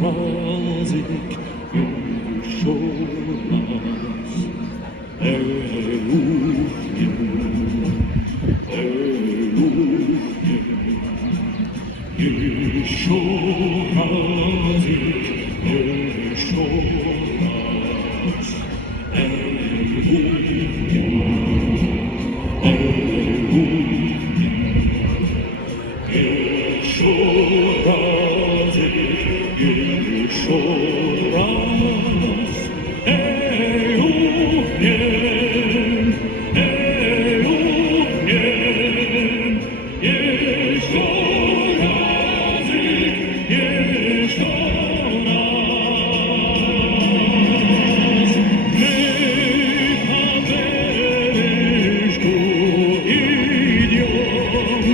Razik, Shoraz, Elufim, Yeshorazik, Yeshoraz, Elufim, Yeshorazik, Yeshoraz, Elufim, Elufim, Yeshorazik, Yeshoraz, Mekabelish tu idiom,